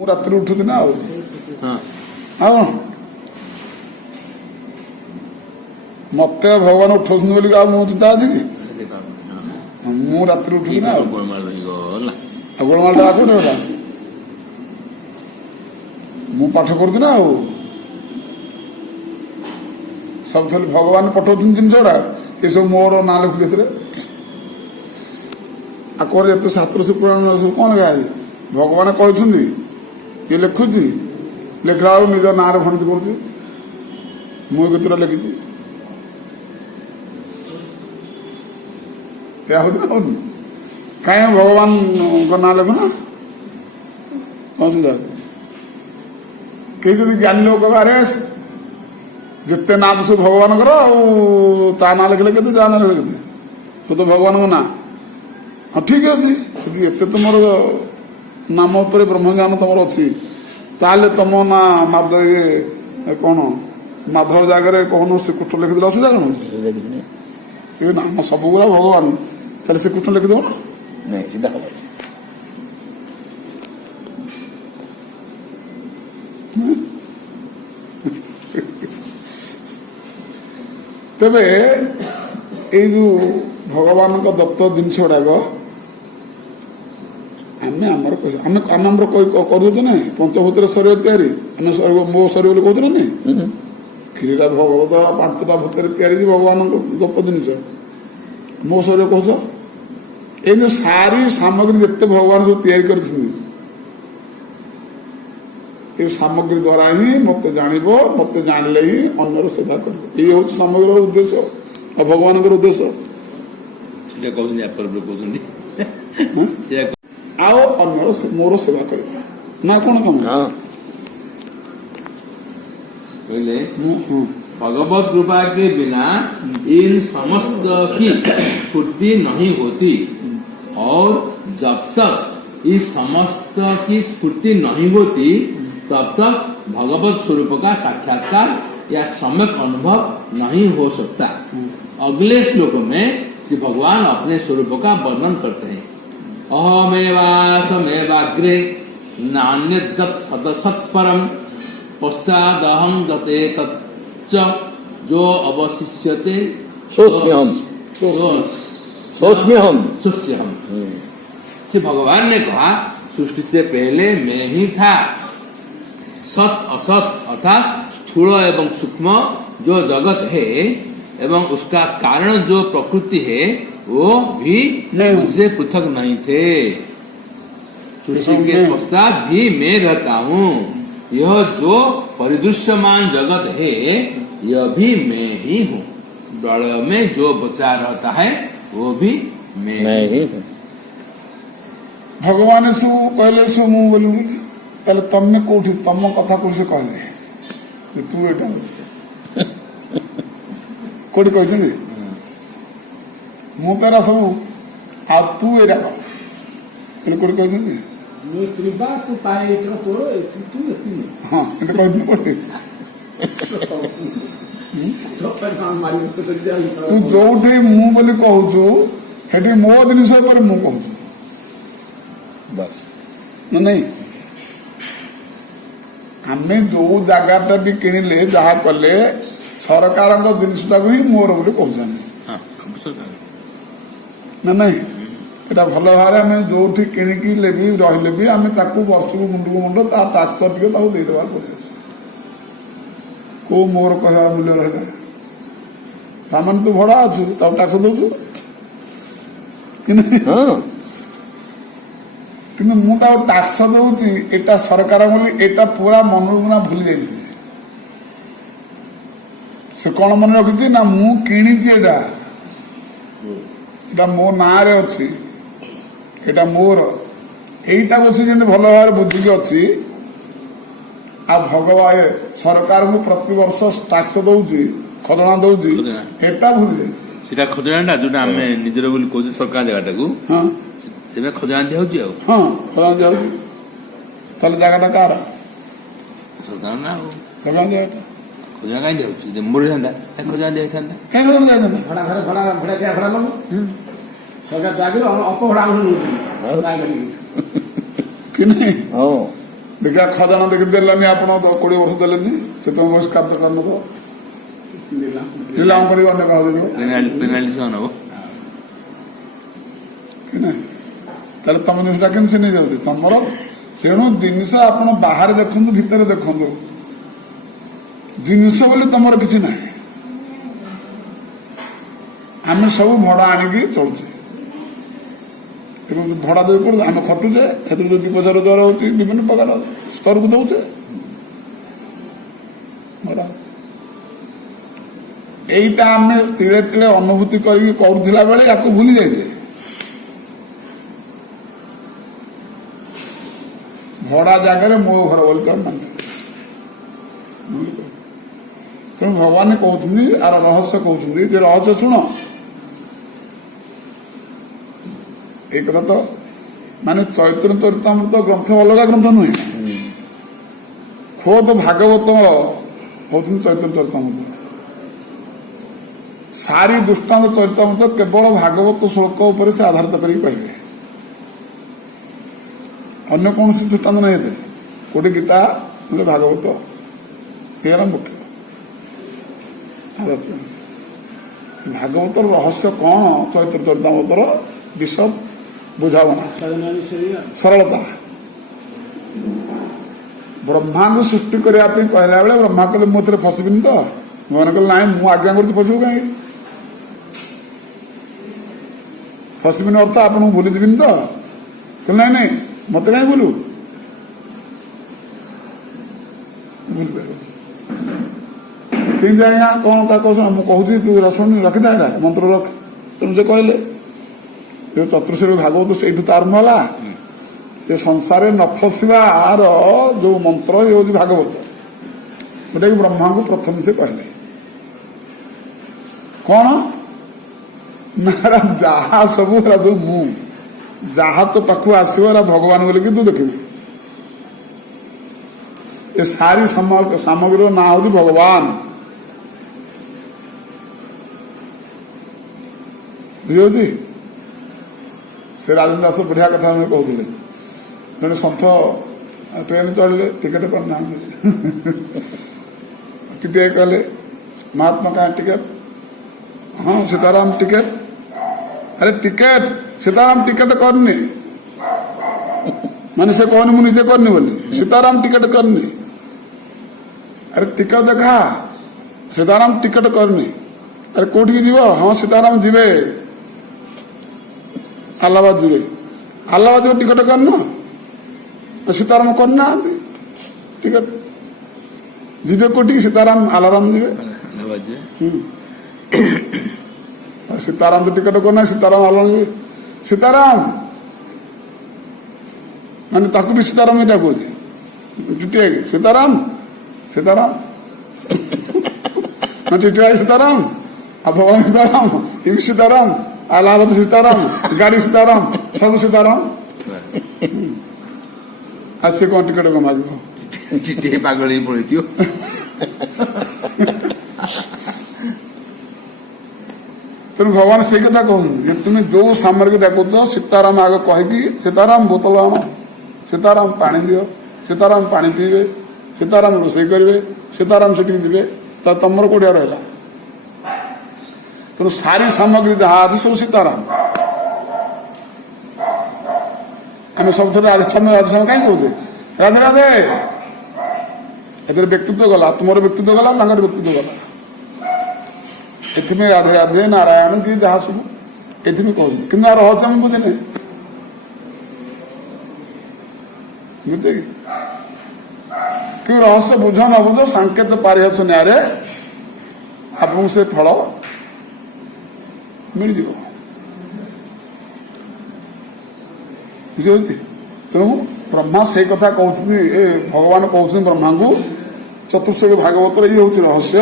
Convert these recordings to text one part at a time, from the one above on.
ମୁଁ ରାତିରେ ଉଠୁଛି ନା ଆଉ ମତେ ଭଗବାନ ଉଠଉଛନ୍ତି ବୋଲି ଆଉ ମୁଁ ଚିନ୍ତା ଅଛି କି? ମୁଁ ରାତିରେ ଉଠୁଛି ନା ଆଉ ଗୋଳମାଳ ଟା କୋଉଠି ହେଲା? ମୁଁ ପାଠ କରୁଛି ନା ଆଉ ସବୁଥିରେ ଭଗବାନ ପଠାଉଛନ୍ତି ଜିନିଷ ଗୁଡା ଏସବୁ ମୋର ନାଁ ଲେଖୁଛି ଏଥିରେ। ଆକର ଏତେ ଶାସ୍ତ୍ର ପୁରାଣ ସବୁ କଣ ଗାଏ ଭଗବାନ କହିଛନ୍ତି କିଏ ଲେଖୁଛି ଲେଖିଲା ବେଳକୁ ନିଜ ନାଁରେ ଭଣ୍ଡି କରୁଛି। ମୁଁ କେତେଟା ଲେଖିଛି ଏହା ହଉଛି ନା ହଉନି? କାହିଁ ଭଗବାନଙ୍କ ନାଁ ଲେଖୁନା କଣ ସୁବିଧା? କେହି ଯଦି ଜ୍ଞାନୀ ଲୋକ ଆରେ ଆସେ ଯେତେ ନାଁ ତ ସବୁ ଭଗବାନଙ୍କର ଆଉ ତା ନାଁ ଲେଖିଲେ କେତେ ଯା ନାଁ ଲେଖିଲେ କେତେ ତୁ ତ ଭଗବାନଙ୍କ ନାଁ। ହଁ ଠିକ ଅଛି ଯଦି ଏତେ ତୁମର ନାମ ଉପରେ ବ୍ରହ୍ମଜ୍ଞାନ ତମର ଅଛି ତାହେଲେ ତମ ନା କଣ ମାଧବ ଜାଗାରେ କହୁନ ଶ୍ରୀକୃଷ୍ଣ ଲେଖିଦେଲେ ଅସୁବିଧା କଣ? ନାମ ସବୁ ଗୁରା ଭଗବାନ ତାହେଲେ ଶ୍ରୀକୃଷ୍ଣ ଲେଖିଦେବ ନା ନାଇଁ ସିଧା ହବ। ତେବେ ଏଇ ଯୋଉ ଭଗବାନଙ୍କ ଦତ୍ତ ଜିନିଷ ଗୁଡାକ ଆମେ ଆମର ଆମେ ଆମର କରୁଛୁ ନା ପଞ୍ଚଭୂତରେ ଶରୀର ତିଆରି ଆମେ ମୋ ଶରୀର ବୋଲି କହୁଛୁ ନା ନାଇଁ? କ୍ଷୀରିଟା ଭଗବତ ପାଞ୍ଚଟା ଭୂତରେ ତିଆରି ଭଗବାନଙ୍କ ଦତ୍ତ ଜିନିଷ ମୋ ଶରୀର କହୁଛ। ଏମିତି ସାରି ସାମଗ୍ରୀ ଯେତେ ଭଗବାନ ସବୁ ତିଆରି କରିଛନ୍ତି ଏ ସାମଗ୍ରୀ ଦ୍ୱାରା ହିଁ ମତେ ଜାଣିବ, ମତେ ଜାଣିଲେ ହିଁ ଅନ୍ୟର ସେବା କରିବ। ଏଇ ହଉଛି ସାମଗ୍ରୀର ଉଦ୍ଦେଶ୍ୟ ଆଉ ଭଗବାନଙ୍କର ଉଦ୍ଦେଶ୍ୟ। ଆଉ ଅନ୍ୟର ମୋର ସେବା କରିବ ନା କଣ କମ बोले भगवत कृपा के बिना इन समस्त की स्फूर्ति नहीं होती और जब तक इस समस्त की स्फूर्ति नहीं होती तब तक भगवत स्वरूप का साक्षात्कार या सम्यक अनुभव नहीं हो सकता। अगले श्लोक में श्री भगवान अपने स्वरूप का वर्णन करते हैं। अहमेवासमेवाग्रे नान्यत् सदसत्परम पश्चादहं गते तच्च जो अवशिष्यते सोस्म्यहम् श्री भगवान ने कहा सृष्टि से पहले मैं ही था। सत असत अर्थात स्थूल एवं सूक्ष्म जो जगत है एवं उसका कारण जो प्रकृति है वो भी मुझसे पृथक नहीं थे। सृष्टि के पश्चात भी मैं रहता हूँ। यह जो परिदृश्यमान जगत है यह भी मैं ही हूँ। प्रलय में जो बचा रहता है वो भी मैं ही हूँ। भगवान सु कहले सु मु बोलू ताले तमे कोठी तम कथा कोसे कहले तू एटा कोठी कहछनी मु तेरा सब आ तू एटा कोठी कहछनी मैं त्रिबास पाए तो तू हां एटा कहछनी कोठी तू जोठी मु बोली कहूछु हेटी मो जिनिस पर मु कहूछु बस नहीं आमे जो जगाटा भी किणिले जहा कले सरकार जिनटा ही मोर बोली कहते ना नहीं एटा भल भाव आम जो किणिकी भी रही भी आम वर्ष को मुंड को मुंड टाक्स टे देदेवा पड़े को मोर कह मूल्य रहा सामान तू भड़ा अच्छु टाक्स दौचु कि मुझे टाक्स दौची एटा सरकार बोली एटा पूरा मनोरंजना भूली जाइए से कौन मन रखी ना मु किणी एटा मो ना अच्छी एटा मोर एटा बस भल भाव बुझिकी अच्छी आ भगवान सरकार को प्रति वर्ष टाक्स दौची खजना दौची एटा भूली जाइए खजना जोटा आम निजर बोली कहूँ सरकार जगटा को हाँ खजना दिया हाँ खजना दिया ताले जगटा कार सरकार ना सरकार जगटा खजना कहीं दिया मोर था खजना दिया था कहीं खजना दिया भड़ा घर भड़ा भड़ा क्या भड़ा लो सरकार जागे अप भड़ा कि नहीं हाँ ଦେଖିବା ଖଜାନା ଦେଖି ଦେଲେନି ଆପଣ 20 ବର୍ଷ ଦେଲେନି ସେ ତମ ବହିଷ୍କାର କରିନବ ନିଲାମ କରିକି ଅନ୍ୟ କାହାକୁ ଦେଇଦେବ ପେନାଲ୍ଟି ସହ ନେବ କି ନାହିଁ ତାହେଲେ ତମ ଜିନିଷଟା କେମିତି ସେ ନେଇଯାଉଛି ତମର ତେଣୁ ଜିନିଷ ଆପଣ ବାହାରେ ଦେଖନ୍ତୁ ଭିତରେ ଦେଖନ୍ତୁ ଜିନିଷ ବୋଲି ତମର କିଛି ନାହିଁ ଆମେ ସବୁ ଭଡା ଆଣିକି ଚଳୁଛେ ତେଣୁ ଭଡା ଦେଇ ପଡୁଛି ଆମେ ଖଟୁଛେ ସେଥିରୁ ଯଦି 2 ପଇସା ରୋଜଗାର ହଉଛି ବିଭିନ୍ନ ପ୍ରକାର ସ୍ତରକୁ ଦଉଛେ ଭଡା এইটা ଆମେ ତିଳେ ତିଳେ ଅନୁଭୂତି କରିକି କରୁଥିଲା ବେଳେ ୟାକୁ ଭୁଲି ଯାଇଛେ ଭଡା ଜାଗାରେ ମୋ ଘର ବୋଲି ତ ମାନେ ତେଣୁ ଭଗବାନ କହୁଛନ୍ତି ଆର ରହସ୍ୟ କହୁଛନ୍ତି ଯେ ରହସ୍ୟ ଶୁଣ এই কথা তো মানে চৈতন্য চরিতামৃত গ্রন্থ অলগা গ্রন্থ নুহে খোদ ভাগবত হচ্ছেন চৈতন্য চরিতামৃত সারি দৃষ্টান্ত চরিতামৃত কেবল ভাগবত শ্লোক উপরে সে আধারিত করি কহিবে অন্য কৌশি দৃষ্টান্ত নাই এতে গোটে গীতা নলে ভাগবত এর মুখ্য ভাগবতর রহস্য কଣ চৈতন্য চরিতামৃতর বিশদ ବୁଝାବନା ସରଳତା ବ୍ରହ୍ମାଙ୍କୁ ସୃଷ୍ଟି କରିବା ପାଇଁ କହିଲା ବେଳେ ବ୍ରହ୍ମା କହିଲେ ମୁଁ ଏଥିରେ ଫସିବିନି ତ ଭଗବାନ କହିଲେ ନାଇଁ ମୁଁ ଆଜ୍ଞା କରୁଛି ଫସିବୁ କାହିଁକି ଫସିବିନି ଅର୍ଥ ଆପଣଙ୍କୁ ଭୁଲିଯିବିନି ତ କହିଲେ ନାଇଁ ନାଇଁ ମତେ କାହିଁ ଭୁଲୁ ଭୁଲିପାରିବ କେମିତି ଆଜ୍ଞା କଣ ତା କହୁଛ ମୁଁ କହୁଛି ତୁ ଶୁଣି ରଖିଥା ଏଇଟା ମନ୍ତ୍ର ରଖ ତେଣୁ ସେ କହିଲେ ଚତୁର୍ଶ୍ରୀ ଭାଗବତ ସେଇଠୁ ତ ଆରମ୍ଭ ହେଲା ଏ ସଂସାରରେ ନ ଫସିବାର ଯୋଉ ମନ୍ତ୍ର ଇଏ ହଉଛି ଭାଗବତ ଯୋଉଟା କି ବ୍ରହ୍ମାଙ୍କୁ ପ୍ରଥମେ ସେ କହିଲେ କଣ ନା ଯାହା ସବୁ ଏରା ସବୁ ମୁଁ ଯାହା ତ ପାଖକୁ ଆସିବ ଏରା ଭଗବାନ ବୋଲିକି ତୁ ଦେଖିବୁ ଏ ସାରି ସାମଗ୍ରୀର ନାଁ ହଉଛି ଭଗବାନ ବୁଝିପାରୁଛି ସେ ରାଜେନ୍ଦ୍ର ଦାସ ବଢିଆ କଥା ଆମେ କହୁଥିଲେ ଜଣେ ସନ୍ଥ ଟ୍ରେନ ଚଢିଲେ ଟିକେଟ କରିନାହାନ୍ତି ଟିକେଟ କଲେ ମହାତ୍ମା କାହିଁ ଟିକେଟ ହଁ ସୀତାରାମ ଟିକେଟ ଆରେ ଟିକେଟ ସୀତାରାମ ଟିକେଟ କରିନି ମାନେ ସେ କହନି ମୁଁ ନିଜେ କରିନି ବୋଲି ସୀତାରାମ ଟିକେଟ କରିନି ଆରେ ଟିକେଟ ଦେଖା ସୀତାରାମ ଟିକେଟ କରିନି ଆରେ କୋଉଠିକି ଯିବ ହଁ ସୀତାରାମ ଯିବେ ଆହ୍ଲାବାଦ ଯିବେ ଆହ୍ଲାବାଦ ଯିବେ ଟିକେଟ କରିନ ସୀତାରାମ କରିନାହାନ୍ତି ଟିକେଟ ଯିବେ କୋଉଠିକି ସୀତାରାମ ଆଲାରାମ ଯିବେ ସୀତାରାମ ତ ଟିକେଟ କରିନା ସୀତାରାମ ଆଲାରାମ ଯିବେ ସୀତାରାମ ମାନେ ତାକୁ ବି ସୀତାରାମ ଏଇଟା କହୁଛି ଟିଟିଆ ସୀତାରାମ ସୀତାରାମ ଟିଟିଆ ସୀତାରାମ ଆଉ ଭଗବାନ ସୀତାରାମ ଏ ବି ସୀତାରାମ ଆହ୍ଲାବାଦ ସୀତାରାମ ଗାଡି ସୀତାରାମ ସବୁ ସୀତାରାମ ଆଉ ସେ କଣ ଟିକେଟ କଣ ମାଗିବ ଟିଟିଏ ପାଗଳ ହେଇ ପଳେଇଥିବ ତେଣୁ ଭଗବାନ ସେଇ କଥା କହୁଛନ୍ତି ଯେ ତୁମେ ଯୋଉ ସାମଗ୍ରୀ ଡାକୁଛ ସୀତାରାମ ଆଗ କହିକି ସୀତାରାମ ବୋତଲ ଆଣ ସୀତାରାମ ପାଣି ଦିଅ ସୀତାରାମ ପାଣି ପିଇବେ ସୀତାରାମ ରୋଷେଇ କରିବେ ସୀତାରାମ ସେଠିକି ଯିବେ ତ ତମର କୋଉଠି ରହିଲା ତେଣୁ ସାରି ସାମଗ୍ରୀ ଯାହା ଅଛି ସବୁ ସୀତାରାମ ଆମେ ସବୁଥିରେ ରାଧେଶ୍ୟାମ ରାଧେଶ୍ୟାମ କାହିଁ କହୁଛେ ରାଧେ ରାଧେ ଏଥିରେ ବ୍ୟକ୍ତିତ୍ୱ ଗଲା ତୁମର ବ୍ୟକ୍ତିତ୍ୱ ଗଲା ତାଙ୍କର ବ୍ୟକ୍ତିତ୍ୱ ଗଲା ଏଥିପାଇଁ ରାଧେ ରାଧେ ନାରାୟଣ କି ଯାହା ସବୁ ଏଥିପାଇଁ କହୁଛୁ କିନ୍ତୁ ଆର ରହସ୍ୟ ଆମେ ବୁଝିନେ ବୁଝେ କି ରହସ୍ୟ ବୁଝ ନ ବୁଝ ସାଙ୍କେତ ପାରିହସ ନ୍ୟାୟରେ ଆପଣଙ୍କୁ ସେ ଫଳ ମିଳିଯିବ ବୁଝିପାରୁଛି ତେଣୁ ବ୍ରହ୍ମା ସେଇ କଥା କହୁଛନ୍ତି ଏ ଭଗବାନ କହୁଛନ୍ତି ବ୍ରହ୍ମାଙ୍କୁ ଚତୁର୍ଶ୍ରୀ ଭାଗବତର ଇଏ ହଉଛି ରହସ୍ୟ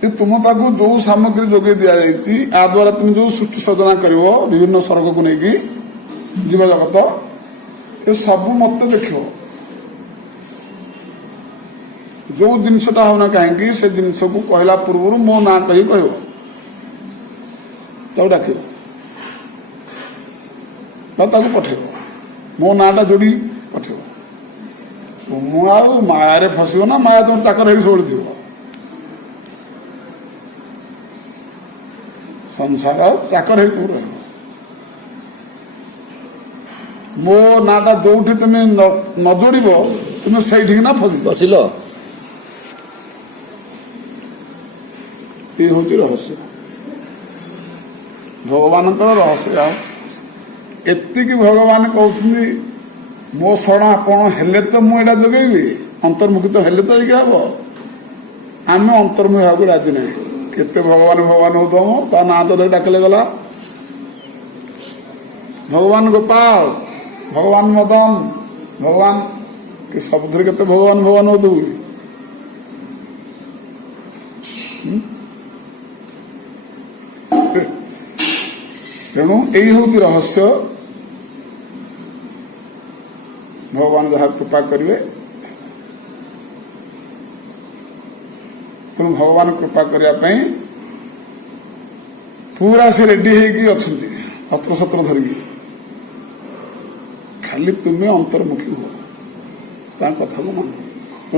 ଯେ ତୁମ ପାଖକୁ ଯୋଉ ସାମଗ୍ରୀ ଯୋଗେଇ ଦିଆଯାଇଛି ୟା ଦ୍ୱାରା ତୁମେ ଯୋଉ ସୃଷ୍ଟି ସର୍ଜନା କରିବ ବିଭିନ୍ନ ସ୍ୱର୍ଗକୁ ନେଇକି ଜୀବ ଜଗତ ଏ ସବୁ ମତେ ଦେଖିବ ଯୋଉ ଜିନିଷଟା ହଉନା କାହିଁକି ସେ ଜିନିଷକୁ କହିଲା ପୂର୍ବରୁ ମୋ ନାଁ କହି କହିବ ତାକୁ ଡାକିବ ବା ତାକୁ ପଠେଇବ ମୋ ନାଁଟା ଯୋଡି ପଠେଇବ ମୁଁ ଆଉ ମାୟାରେ ଫସିବ ନା ମାୟା ତମର ଚାକର ହେଇକି ଶୋଳିଥିବ। ସଂସାର ଚାକର ହେଇକି ତୁମ ରହିବ। ମୋ ନାଁଟା ଯୋଉଠି ତୁମେ ନ ଯୋଡ଼ିବ ତୁମେ ସେଇଠିକି ନା ଫସିବ। ବସିଲ ଏ ହଉଛି ରହସ୍ୟ। ଭଗବାନଙ୍କର ରହସ୍ୟ ଏତିକି। ଭଗବାନ କହୁଛନ୍ତି ମୋ ଶରଣ ଆପଣ ହେଲେ ତ ମୁଁ ଏଇଟା ଯୋଗେଇବି। ଅନ୍ତର୍ମୁଖୀ ତ ହେଲେ ତ ହେଇକି ହବ। ଆମେ ଅନ୍ତର୍ମୁଖୀ ହେବାକୁ ରାଜି ନାହିଁ। କେତେ ଭଗବାନ ଭଗବାନ ହଉଥିବ ମ ତା ନାଁ ତ ଡାକିଲେ ଗଲା। ଭଗବାନ ଗୋପାଳ, ଭଗବାନ ମଦନ, ଭଗବାନ କି ସବୁଥିରେ କେତେ ଭଗବାନ ଭଗବାନ ହଉଥିବୁ। ତେଣୁ ଏଇ ହଉଛି ରହସ୍ୟ। ଭଗବାନ ଯାହା କୃପା କରିବେ। ତେଣୁ ଭଗବାନ କୃପା କରିବା ପାଇଁ ପୁରା ସେ ରେଡି ହେଇକି ଅଛନ୍ତି, ଅସ୍ତ୍ରଶସ୍ତ୍ର ଧରିକି। ଖାଲି ତୁମେ ଅନ୍ତର୍ମୁଖୀ ହୁଅ, ତାଙ୍କ କଥାକୁ ମାନ।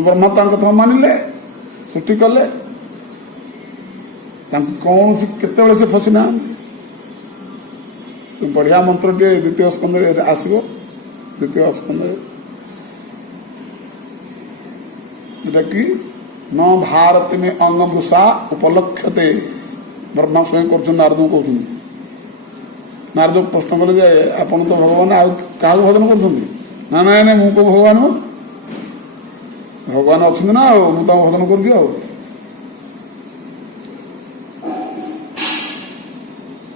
ବ୍ରହ୍ମା ତାଙ୍କ କଥା ମାନିଲେ, ସୃଷ୍ଟି କଲେ। ତାଙ୍କୁ କୌଣସି କେତେବେଳେ ସେ ଫସି ନାହାନ୍ତି। ବଢିଆ ମନ୍ତ୍ରଟିଏ ଦ୍ୱିତୀୟ ସ୍କନ୍ଧରେ ଆସିବ। ଦ୍ୱିତୀୟ ସ୍କନ୍ଧରେ ଯୋଉଟା କି ନ ଭାରତ ମେ ଅଙ୍ଗଭୂଷା ଉପଲକ୍ଷତେ। ବ୍ରହ୍ମା ସ୍ୱୟଂ କରୁଛନ୍ତି, ନାରଦଙ୍କୁ କହୁଛନ୍ତି। ନାରଦକୁ ପ୍ରଶ୍ନ କଲେ ଯେ ଆପଣ ତ ଭଗବାନ, ଆଉ କାହାକୁ ଭଜନ କରୁଛନ୍ତି? ନା ନାଇଁ ନାଇଁ, ମୁଁ କୋଉ ଭଗବାନ? ଭଗବାନ ଅଛନ୍ତି ନା, ଆଉ ମୁଁ ତାଙ୍କୁ ଭଜନ କରୁଛି। ଆଉ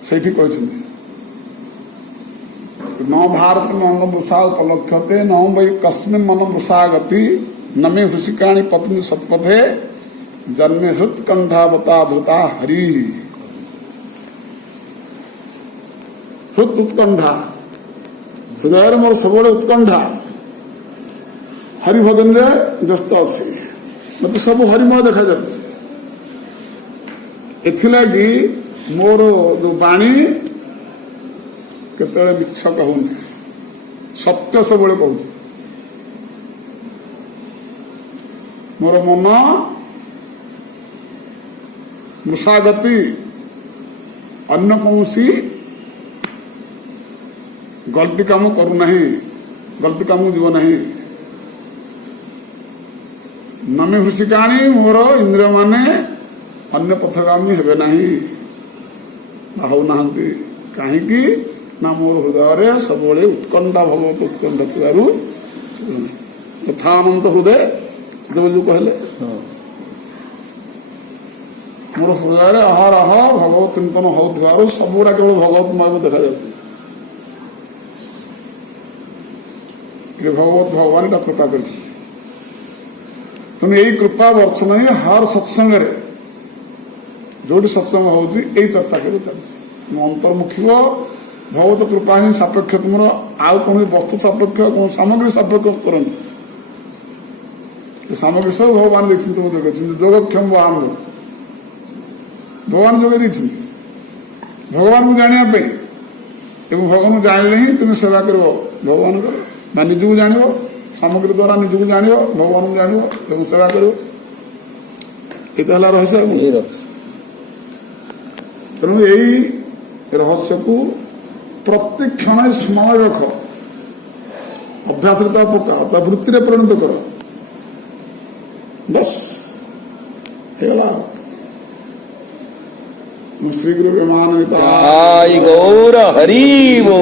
ସେଇଠି କହିଛନ୍ତି न भारत में अंग वृषा उपलक्ष्यते न वै कस्मिन् मन वृषा गति न मे हृषिकाणि पत्नी सत्पथे जन्मे हृत्कंठावता धृता हरि। हृत उत्कंठा, हृदय मोर सब उत्कंठा हरिभजन रे व्यस्त अच्छी। मत सब हरिमय देखा जाए। एथिलागी मोर जो बाणी केतବେଳେ ମିଛ କହୁନି, ସତ୍ୟ ସବୁବେଳେ କହୁଛି। ମୋର ମନ ମୃଷାଗତି, ଅନ୍ୟ କୌଣସି ଗଲତି କାମ କରୁନାହିଁ, ଗଲତି କାମ ଯିବ ନାହିଁ। ନମେ ହୃଷିକାଣୀ, ମୋର ଇନ୍ଦ୍ରିୟ ମାନେ ଅନ୍ୟ ପଥଗାମୀ ହେବେ ନାହିଁ, ବାହୁନାହାନ୍ତି। କାହିଁକି ନା ମୋର ହୃଦୟରେ ସବୁବେଳେ ଉତ୍କଣ୍ଠା, ଭଗବତ ଉତ୍କଣ୍ଠା ଥିବାରୁ। ଯଥାନନ୍ତ ହୃଦୟ ଯୋଉ କହିଲେ, ମୋର ହୃଦୟରେ ଅହରହ ଭଗବତ ଚିନ୍ତନ ହଉଥିବାରୁ ସବୁଗୁଡା କେବଳ ଭଗବତମୟ ଦେଖାଯାଉଛି। ଭଗବତ ଭଗବାନ ଏଟା କୃପା କରିଛନ୍ତି। ତେଣୁ ଏଇ କୃପା ବର୍ଷଣ ହିଁ ହର ସତ୍ସଙ୍ଗରେ ଯୋଉଠି ସତ୍ସଙ୍ଗ ହଉଛି ଏଇ ଚର୍ଚ୍ଚା କରି ଚାଲିଛି। ଅନ୍ତର୍ମୁଖୀ ଭଗବତ କୃପା ହିଁ ସାପେକ୍ଷ। ତୁମର ଆଉ କୌଣସି ବସ୍ତୁ ସାପେକ୍ଷ, କୌଣସି ସାମଗ୍ରୀ ସାପେକ୍ଷ କରନ୍ତି। ସାମଗ୍ରୀ ସବୁ ଭଗବାନ ଦେଇଛନ୍ତି, ତୁମ ଯୋଗେଇଛନ୍ତି। ଯୋଗକ୍ଷମ ବାହାନ ଭଗବାନ ଯୋଗେଇ ଦେଇଛନ୍ତି ଭଗବାନଙ୍କୁ ଜାଣିବା ପାଇଁ। ଏବଂ ଭଗବାନଙ୍କୁ ଜାଣିଲେ ହିଁ ତୁମେ ସେବା କରିବ ଭଗବାନଙ୍କର, ବା ନିଜକୁ ଜାଣିବ। ସାମଗ୍ରୀ ଦ୍ୱାରା ନିଜକୁ ଜାଣିବ, ଭଗବାନଙ୍କୁ ଜାଣିବ ଏବଂ ସେବା କରିବ। ଏଇଟା ହେଲା ରହସ୍ୟ। ତେଣୁ ଏଇ ରହସ୍ୟକୁ ପ୍ରତି କ୍ଷଣ ସ୍ମରଣ ରଖ, ଅଭ୍ୟାସରେ ତା ପକାଅ, ତା ବୃତ୍ତିରେ ପରିଣତ କର। ବସ୍ ହେଇଗଲା। ଶ୍ରୀ ଗୁରୁ ପ୍ରେମାନନ୍ଦିତ। ଗୌର ହରି ବୋ।